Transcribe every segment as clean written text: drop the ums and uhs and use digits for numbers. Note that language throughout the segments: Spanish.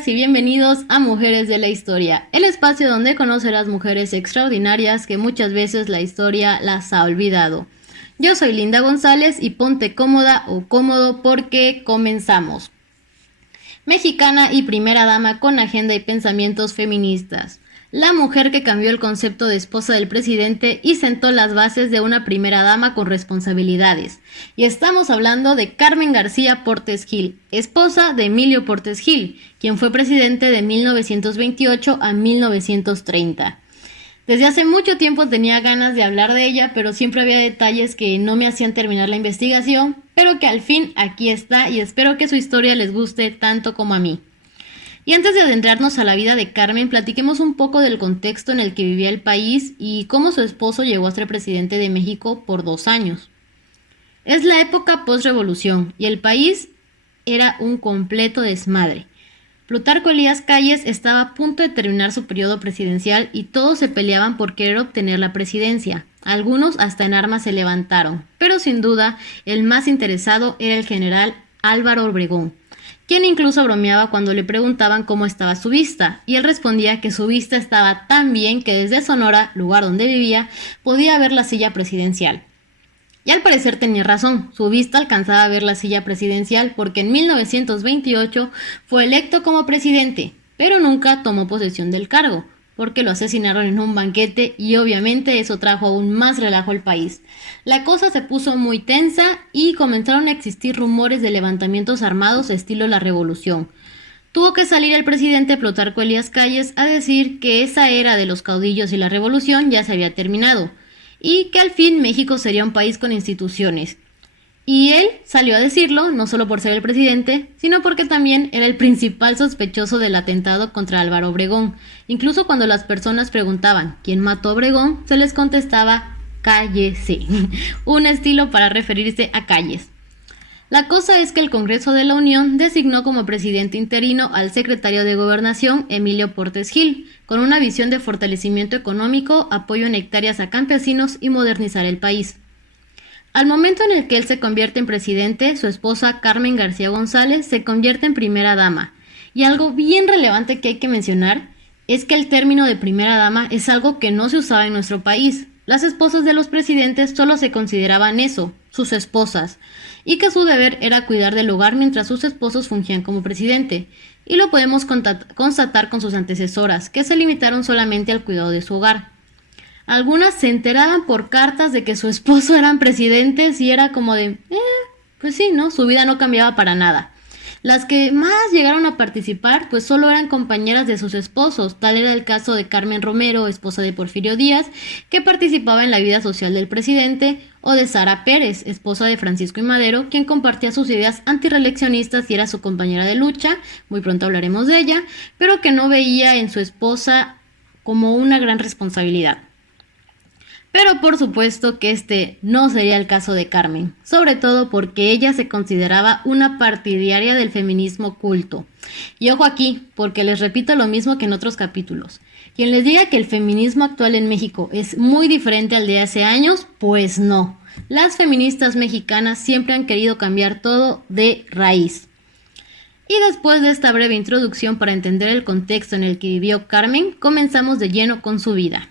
bienvenidas y bienvenidos a Mujeres de la Historia, el espacio donde conocerás mujeres extraordinarias que muchas veces la historia las ha olvidado. Yo soy Linda González y ponte cómoda o cómodo porque comenzamos. Mexicana y primera dama con agenda y pensamientos feministas. La mujer que cambió el concepto de esposa del presidente y sentó las bases de una primera dama con responsabilidades. Y estamos hablando de Carmen García Portes Gil, esposa de Emilio Portes Gil, quien fue presidente de 1928 a 1930. Desde hace mucho tiempo tenía ganas de hablar de ella, pero siempre había detalles que no me hacían terminar la investigación, pero que al fin aquí está y espero que su historia les guste tanto como a mí. Y antes de adentrarnos a la vida de Carmen, platiquemos un poco del contexto en el que vivía el país y cómo su esposo llegó a ser presidente de México por 2 años. Es la época post-revolución y el país era un completo desmadre. Plutarco Elías Calles estaba a punto de terminar su periodo presidencial y todos se peleaban por querer obtener la presidencia. Algunos hasta en armas se levantaron, pero sin duda el más interesado era el general Álvaro Obregón, quien incluso bromeaba cuando le preguntaban cómo estaba su vista, y él respondía que su vista estaba tan bien que desde Sonora, lugar donde vivía, podía ver la silla presidencial. Y al parecer tenía razón, su vista alcanzaba a ver la silla presidencial porque en 1928 fue electo como presidente, pero nunca tomó posesión del cargo, porque lo asesinaron en un banquete y obviamente eso trajo aún más relajo al país. La cosa se puso muy tensa y comenzaron a existir rumores de levantamientos armados estilo la revolución. Tuvo que salir el presidente Plutarco Elías Calles a decir que esa era de los caudillos y la revolución ya se había terminado y que al fin México sería un país con instituciones. Y él salió a decirlo, no solo por ser el presidente, sino porque también era el principal sospechoso del atentado contra Álvaro Obregón. Incluso cuando las personas preguntaban ¿quién mató a Obregón?, se les contestaba cállese, un estilo para referirse a Calles. La cosa es que el Congreso de la Unión designó como presidente interino al secretario de Gobernación Emilio Portes Gil, con una visión de fortalecimiento económico, apoyo en hectáreas a campesinos y modernizar el país. Al momento en el que él se convierte en presidente, su esposa Carmen García González se convierte en primera dama. Y algo bien relevante que hay que mencionar es que el término de primera dama es algo que no se usaba en nuestro país. Las esposas de los presidentes solo se consideraban eso, sus esposas, y que su deber era cuidar del hogar mientras sus esposos fungían como presidente. Y lo podemos constatar con sus antecesoras, que se limitaron solamente al cuidado de su hogar. Algunas se enteraban por cartas de que su esposo eran presidentes y era como de, pues sí, ¿no? Su vida no cambiaba para nada. Las que más llegaron a participar, pues solo eran compañeras de sus esposos. Tal era el caso de Carmen Romero, esposa de Porfirio Díaz, que participaba en la vida social del presidente, o de Sara Pérez, esposa de Francisco I. Madero, quien compartía sus ideas antirreeleccionistas y era su compañera de lucha, muy pronto hablaremos de ella, pero que no veía en su esposa como una gran responsabilidad. Pero por supuesto que este no sería el caso de Carmen, sobre todo porque ella se consideraba una partidaria del feminismo culto. Y ojo aquí, porque les repito lo mismo que en otros capítulos. Quien les diga que el feminismo actual en México es muy diferente al de hace años, pues no. Las feministas mexicanas siempre han querido cambiar todo de raíz. Y después de esta breve introducción para entender el contexto en el que vivió Carmen, comenzamos de lleno con su vida.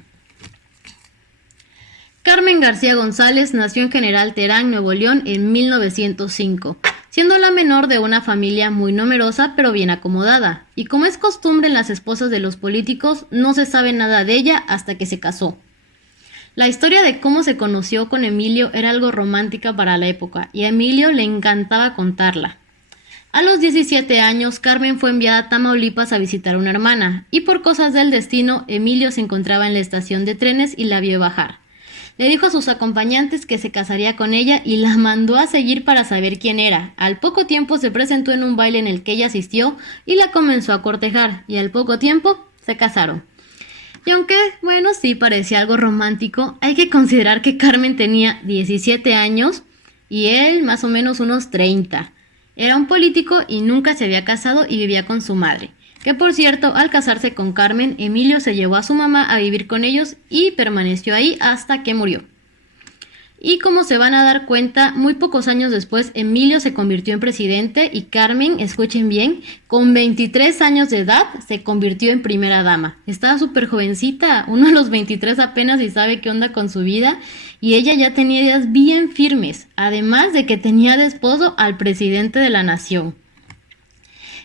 Carmen García González nació en General Terán, Nuevo León, en 1905, siendo la menor de una familia muy numerosa pero bien acomodada, y como es costumbre en las esposas de los políticos, no se sabe nada de ella hasta que se casó. La historia de cómo se conoció con Emilio era algo romántica para la época, y a Emilio le encantaba contarla. A los 17 años, Carmen fue enviada a Tamaulipas a visitar a una hermana, y por cosas del destino, Emilio se encontraba en la estación de trenes y la vio bajar. Le dijo a sus acompañantes que se casaría con ella y la mandó a seguir para saber quién era. Al poco tiempo se presentó en un baile en el que ella asistió y la comenzó a cortejar, y al poco tiempo se casaron. Y aunque, bueno, sí parecía algo romántico, hay que considerar que Carmen tenía 17 años y él más o menos unos 30. Era un político y nunca se había casado y vivía con su madre. Que por cierto, al casarse con Carmen, Emilio se llevó a su mamá a vivir con ellos y permaneció ahí hasta que murió. Y como se van a dar cuenta, muy pocos años después Emilio se convirtió en presidente y Carmen, escuchen bien, con 23 años de edad se convirtió en primera dama. Estaba súper jovencita, uno a los 23 apenas y sabe qué onda con su vida, y ella ya tenía ideas bien firmes, además de que tenía de esposo al presidente de la nación.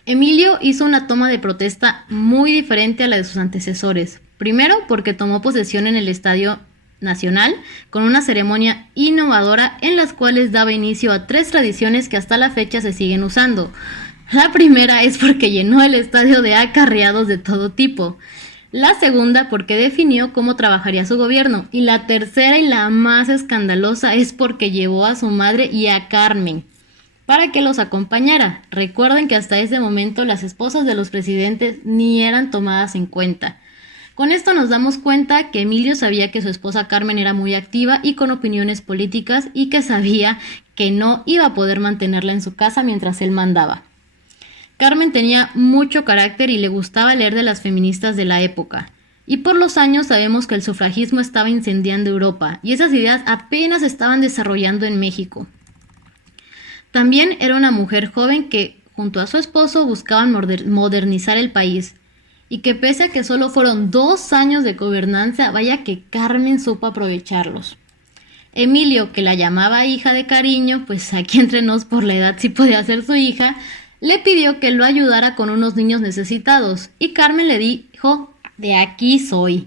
Emilio hizo una toma de protesta muy diferente a la de sus antecesores. Primero, porque tomó posesión en el Estadio Nacional con una ceremonia innovadora en las cuales daba inicio a 3 tradiciones que hasta la fecha se siguen usando. La primera es porque llenó el estadio de acarreados de todo tipo. La segunda porque definió cómo trabajaría su gobierno. Y la tercera y la más escandalosa es porque llevó a su madre y a Carmen para que los acompañara. Recuerden que hasta ese momento las esposas de los presidentes ni eran tomadas en cuenta. Con esto nos damos cuenta que Emilio sabía que su esposa Carmen era muy activa y con opiniones políticas y que sabía que no iba a poder mantenerla en su casa mientras él mandaba. Carmen tenía mucho carácter y le gustaba leer de las feministas de la época. Y por los años sabemos que el sufragismo estaba incendiando Europa y esas ideas apenas estaban desarrollando en México. También era una mujer joven que, junto a su esposo, buscaban modernizar el país. Y que pese a que solo fueron 2 años de gobernanza, vaya que Carmen supo aprovecharlos. Emilio, que la llamaba hija de cariño, pues aquí entre nos por la edad sí podía ser su hija, le pidió que lo ayudara con unos niños necesitados. Y Carmen le dijo, de aquí soy.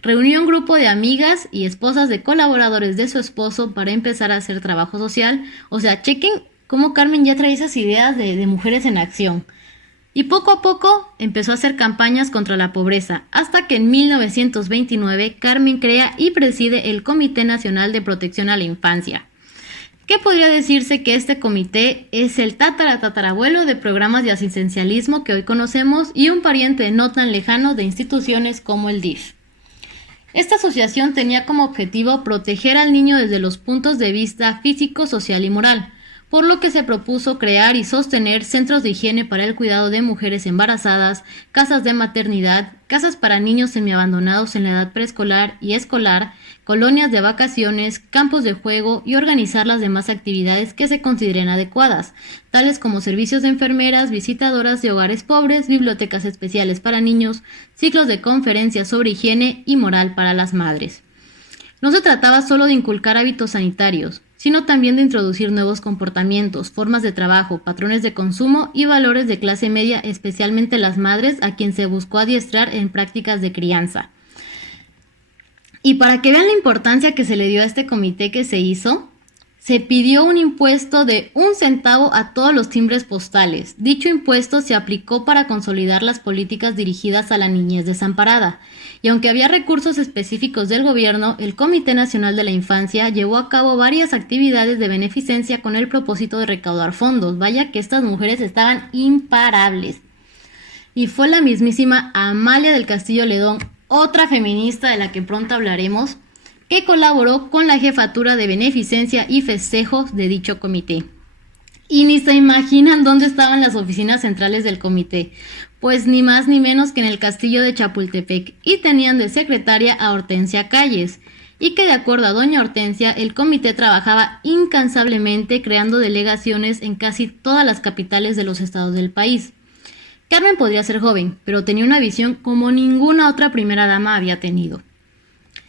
Reunió un grupo de amigas y esposas de colaboradores de su esposo para empezar a hacer trabajo social. O sea, chequen cómo Carmen ya trae esas ideas de mujeres en acción. Y poco a poco empezó a hacer campañas contra la pobreza, hasta que en 1929 Carmen crea y preside el Comité Nacional de Protección a la Infancia. ¿Qué podría decirse que este comité es el tatarabuelo de programas de asistencialismo que hoy conocemos y un pariente no tan lejano de instituciones como el DIF? Esta asociación tenía como objetivo proteger al niño desde los puntos de vista físico, social y moral, por lo que se propuso crear y sostener centros de higiene para el cuidado de mujeres embarazadas, casas de maternidad, casas para niños semiabandonados en la edad preescolar y escolar, colonias de vacaciones, campos de juego y organizar las demás actividades que se consideren adecuadas, tales como servicios de enfermeras, visitadoras de hogares pobres, bibliotecas especiales para niños, ciclos de conferencias sobre higiene y moral para las madres. No se trataba solo de inculcar hábitos sanitarios, sino también de introducir nuevos comportamientos, formas de trabajo, patrones de consumo y valores de clase media, especialmente las madres, a quien se buscó adiestrar en prácticas de crianza. Y para que vean la importancia que se le dio a este comité que se hizo, se pidió un impuesto de 1 centavo a todos los timbres postales. Dicho impuesto se aplicó para consolidar las políticas dirigidas a la niñez desamparada. Y aunque había recursos específicos del gobierno, el Comité Nacional de la Infancia llevó a cabo varias actividades de beneficencia con el propósito de recaudar fondos. Vaya que estas mujeres estaban imparables. Y fue la mismísima Amalia del Castillo Ledón, otra feminista de la que pronto hablaremos, que colaboró con la jefatura de beneficencia y festejos de dicho comité. Y ni se imaginan dónde estaban las oficinas centrales del comité, pues ni más ni menos que en el castillo de Chapultepec, y tenían de secretaria a Hortensia Calles, y que de acuerdo a doña Hortensia, el comité trabajaba incansablemente creando delegaciones en casi todas las capitales de los estados del país. Carmen podría ser joven, pero tenía una visión como ninguna otra primera dama había tenido.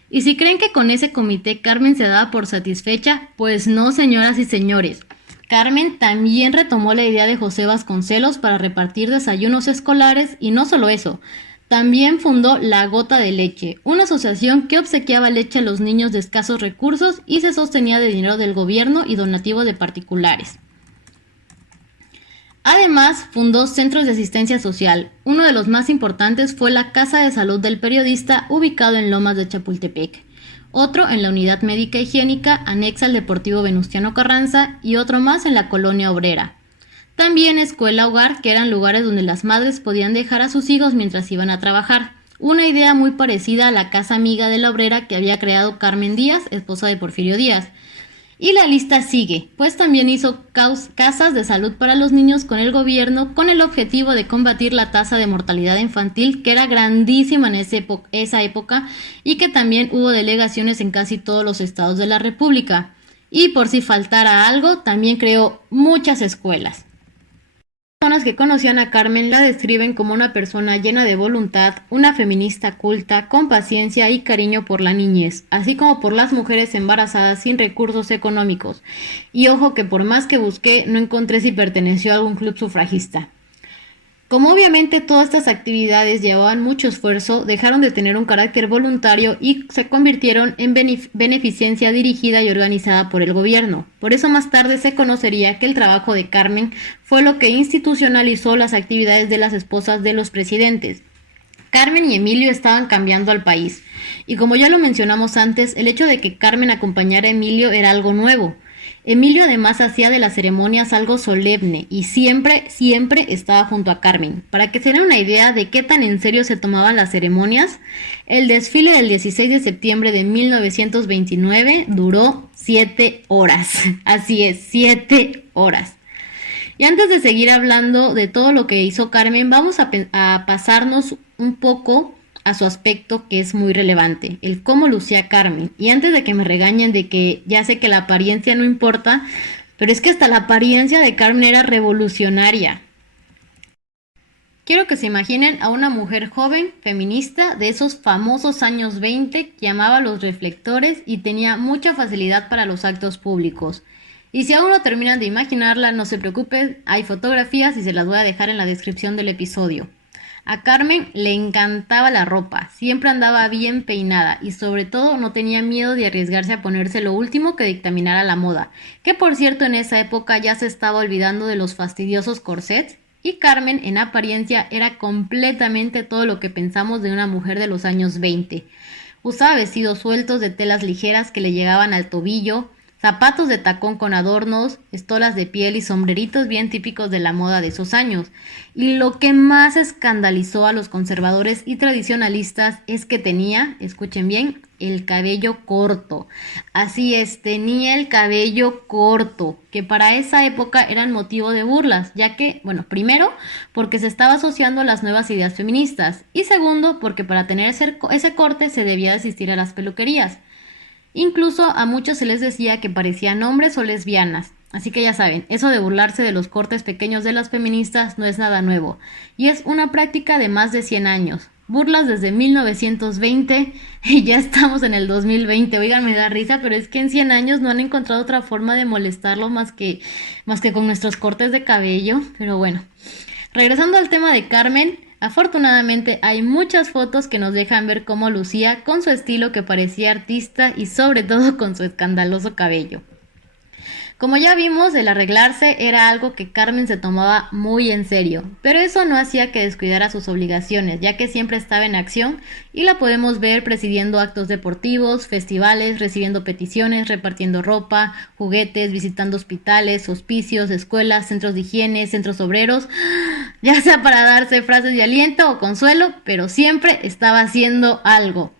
Y si creen que con ese comité Carmen se daba por satisfecha, pues no, señoras y señores. Carmen también retomó la idea de José Vasconcelos para repartir desayunos escolares y no solo eso, también fundó La Gota de Leche, una asociación que obsequiaba leche a los niños de escasos recursos y se sostenía de dinero del gobierno y donativo de particulares. Además, fundó centros de asistencia social. Uno de los más importantes fue la Casa de Salud del Periodista, ubicado en Lomas de Chapultepec. Otro en la Unidad Médica Higiénica, anexa al Deportivo Venustiano Carranza, y otro más en la Colonia Obrera. También escuela hogar, que eran lugares donde las madres podían dejar a sus hijos mientras iban a trabajar. Una idea muy parecida a la Casa Amiga de la Obrera que había creado Carmen Díaz, esposa de Porfirio Díaz. Y la lista sigue, pues también hizo casas de salud para los niños con el gobierno con el objetivo de combatir la tasa de mortalidad infantil, que era grandísima en esa época y que también hubo delegaciones en casi todos los estados de la República. y por si faltara algo, también creó muchas escuelas. Las personas que conocían a Carmen la describen como una persona llena de voluntad, una feminista culta, con paciencia y cariño por la niñez, así como por las mujeres embarazadas sin recursos económicos. Y ojo que por más que busqué, no encontré si perteneció a algún club sufragista. Como obviamente todas estas actividades llevaban mucho esfuerzo, dejaron de tener un carácter voluntario y se convirtieron en beneficencia dirigida y organizada por el gobierno. Por eso más tarde se conocería que el trabajo de Carmen fue lo que institucionalizó las actividades de las esposas de los presidentes. Carmen y Emilio estaban cambiando al país. Y como ya lo mencionamos antes, el hecho de que Carmen acompañara a Emilio era algo nuevo. Emilio además hacía de las ceremonias algo solemne y siempre estaba junto a Carmen. Para que se den una idea de qué tan en serio se tomaban las ceremonias, el desfile del 16 de septiembre de 1929 duró 7 horas. Así es, 7 horas. Y antes de seguir hablando de todo lo que hizo Carmen, vamos a pasarnos un poco a su aspecto, que es muy relevante, el cómo lucía Carmen. Y antes de que me regañen de que ya sé que la apariencia no importa, pero es que hasta la apariencia de Carmen era revolucionaria. Quiero que se imaginen a una mujer joven, feminista, de esos famosos años 20, que amaba los reflectores y tenía mucha facilidad para los actos públicos. Y si aún no terminan de imaginarla, no se preocupen, hay fotografías y se las voy a dejar en la descripción del episodio. A Carmen le encantaba la ropa, siempre andaba bien peinada y sobre todo no tenía miedo de arriesgarse a ponerse lo último que dictaminara la moda, que por cierto en esa época ya se estaba olvidando de los fastidiosos corsets y Carmen en apariencia era completamente todo lo que pensamos de una mujer de los años 20. Usaba vestidos sueltos de telas ligeras que le llegaban al tobillo, zapatos de tacón con adornos, estolas de piel y sombreritos bien típicos de la moda de esos años. Y lo que más escandalizó a los conservadores y tradicionalistas es que tenía, escuchen bien, el cabello corto. Así es, tenía el cabello corto, que para esa época eran motivo de burlas, ya que, bueno, primero, porque se estaba asociando a las nuevas ideas feministas, y segundo, porque para tener ese corte se debía asistir a las peluquerías. Incluso a muchos se les decía que parecían hombres o lesbianas. Así que ya saben, eso de burlarse de los cortes pequeños de las feministas no es nada nuevo. Y es una práctica de más de 100 años. Burlas desde 1920 y ya estamos en el 2020. Oigan, me da risa, pero es que en 100 años no han encontrado otra forma de molestarlo más que con nuestros cortes de cabello. Pero bueno, regresando al tema de Carmen, afortunadamente hay muchas fotos que nos dejan ver cómo lucía con su estilo que parecía artista y sobre todo con su escandaloso cabello. Como ya vimos, el arreglarse era algo que Carmen se tomaba muy en serio, pero eso no hacía que descuidara sus obligaciones, ya que siempre estaba en acción y la podemos ver presidiendo actos deportivos, festivales, recibiendo peticiones, repartiendo ropa, juguetes, visitando hospitales, hospicios, escuelas, centros de higiene, centros obreros, ya sea para darse frases de aliento o consuelo, pero siempre estaba haciendo algo.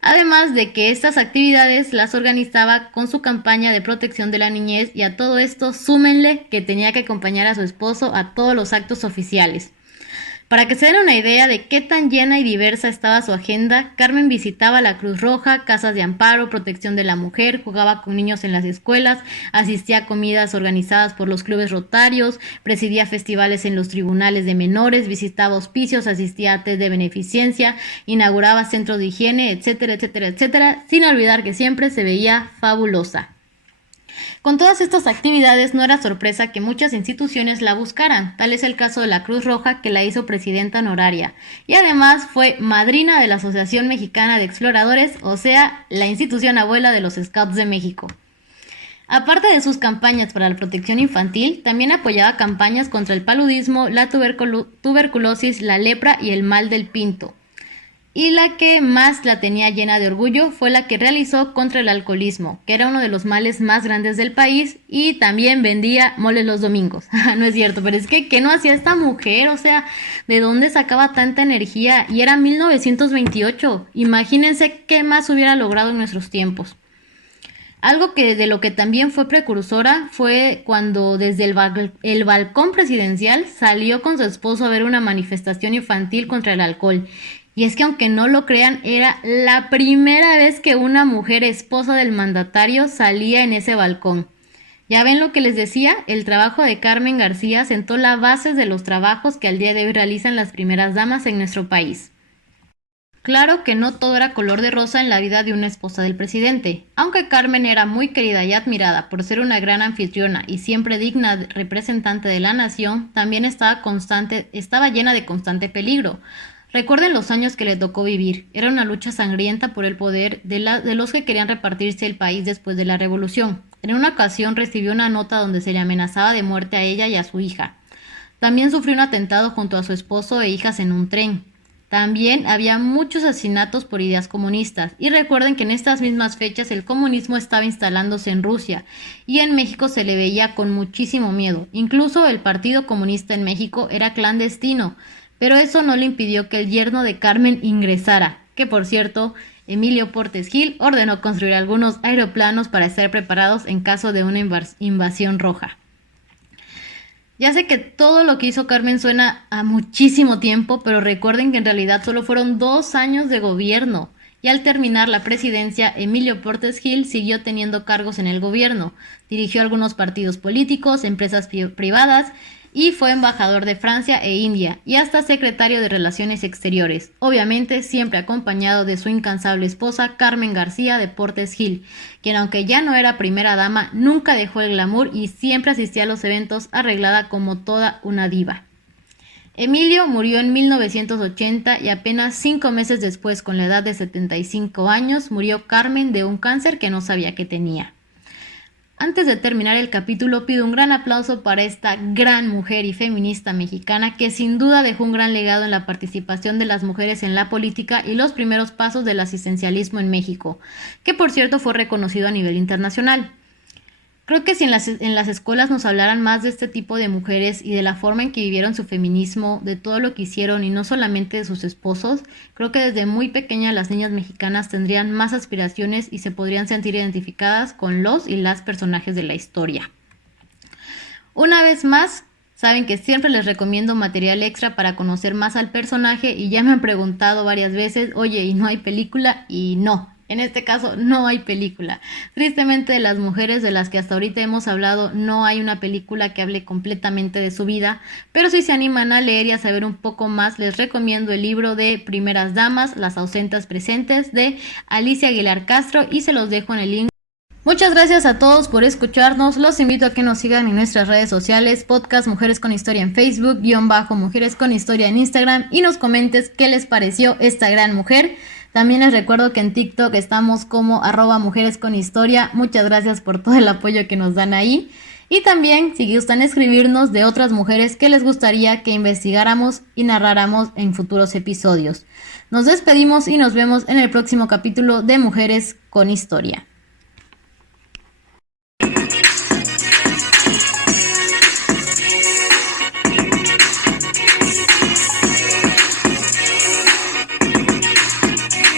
Además de que estas actividades las organizaba con su campaña de protección de la niñez y a todo esto súmenle que tenía que acompañar a su esposo a todos los actos oficiales. Para que se den una idea de qué tan llena y diversa estaba su agenda, Carmen visitaba la Cruz Roja, casas de amparo, protección de la mujer, jugaba con niños en las escuelas, asistía a comidas organizadas por los clubes rotarios, presidía festivales en los tribunales de menores, visitaba hospicios, asistía a test de beneficencia, inauguraba centros de higiene, etcétera, etcétera, etcétera, sin olvidar que siempre se veía fabulosa. Con todas estas actividades no era sorpresa que muchas instituciones la buscaran, tal es el caso de la Cruz Roja que la hizo presidenta honoraria y además fue madrina de la Asociación Mexicana de Exploradores, o sea, la institución abuela de los Scouts de México. Aparte de sus campañas para la protección infantil, también apoyaba campañas contra el paludismo, la tuberculosis, la lepra y el mal del pinto. Y la que más la tenía llena de orgullo fue la que realizó contra el alcoholismo, que era uno de los males más grandes del país, y también vendía moles los domingos. No es cierto, pero es que ¿qué no hacía esta mujer? O sea, ¿de dónde sacaba tanta energía? Y era 1928. Imagínense qué más hubiera logrado en nuestros tiempos. Algo que de lo que también fue precursora fue cuando desde el balcón presidencial salió con su esposo a ver una manifestación infantil contra el alcohol. Y es que aunque no lo crean, era la primera vez que una mujer esposa del mandatario salía en ese balcón. Ya ven lo que les decía, el trabajo de Carmen García sentó la base de los trabajos que al día de hoy realizan las primeras damas en nuestro país. Claro que no todo era color de rosa en la vida de una esposa del presidente. Aunque Carmen era muy querida y admirada por ser una gran anfitriona y siempre digna representante de la nación, también estaba llena de constante peligro. Recuerden los años que le tocó vivir. Era una lucha sangrienta por el poder de los que querían repartirse el país después de la revolución. En una ocasión recibió una nota donde se le amenazaba de muerte a ella y a su hija. También sufrió un atentado junto a su esposo e hijas en un tren. También había muchos asesinatos por ideas comunistas. Y recuerden que en estas mismas fechas el comunismo estaba instalándose en Rusia y en México se le veía con muchísimo miedo. Incluso el Partido Comunista en México era clandestino, pero eso no le impidió que el yerno de Carmen ingresara, que por cierto, Emilio Portes Gil ordenó construir algunos aeroplanos para estar preparados en caso de una invasión roja. Ya sé que todo lo que hizo Carmen suena a muchísimo tiempo, pero recuerden que en realidad solo fueron 2 años de gobierno. Y al terminar la presidencia, Emilio Portes Gil siguió teniendo cargos en el gobierno. Dirigió algunos partidos políticos, empresas privadas y fue embajador de Francia e India y hasta secretario de Relaciones Exteriores, obviamente siempre acompañado de su incansable esposa Carmen García de Portes Gil, quien aunque ya no era primera dama, nunca dejó el glamour y siempre asistía a los eventos arreglada como toda una diva. Emilio murió en 1980 y apenas 5 meses después, con la edad de 75 años, murió Carmen de un cáncer que no sabía que tenía. Antes de terminar el capítulo, pido un gran aplauso para esta gran mujer y feminista mexicana que sin duda dejó un gran legado en la participación de las mujeres en la política y los primeros pasos del asistencialismo en México, que por cierto fue reconocido a nivel internacional. Creo que si en las escuelas nos hablaran más de este tipo de mujeres y de la forma en que vivieron su feminismo, de todo lo que hicieron y no solamente de sus esposos, creo que desde muy pequeñas las niñas mexicanas tendrían más aspiraciones y se podrían sentir identificadas con los y las personajes de la historia. Una vez más, saben que siempre les recomiendo material extra para conocer más al personaje y ya me han preguntado varias veces, oye, ¿y no hay película? Y no. En este caso no hay película. Tristemente de las mujeres de las que hasta ahorita hemos hablado no hay una película que hable completamente de su vida, pero si se animan a leer y a saber un poco más, les recomiendo el libro de Primeras Damas, las ausentes presentes de Alicia Aguilar Castro y se los dejo en el link. Muchas gracias a todos por escucharnos, los invito a que nos sigan en nuestras redes sociales, podcast Mujeres con Historia en Facebook, _Mujeres con Historia en Instagram y nos comentes qué les pareció esta gran mujer. También les recuerdo que en TikTok estamos como @mujeresconhistoria. Muchas gracias por todo el apoyo que nos dan ahí. Y también, si gustan escribirnos de otras mujeres que les gustaría que investigáramos y narráramos en futuros episodios. Nos despedimos y nos vemos en el próximo capítulo de Mujeres con Historia.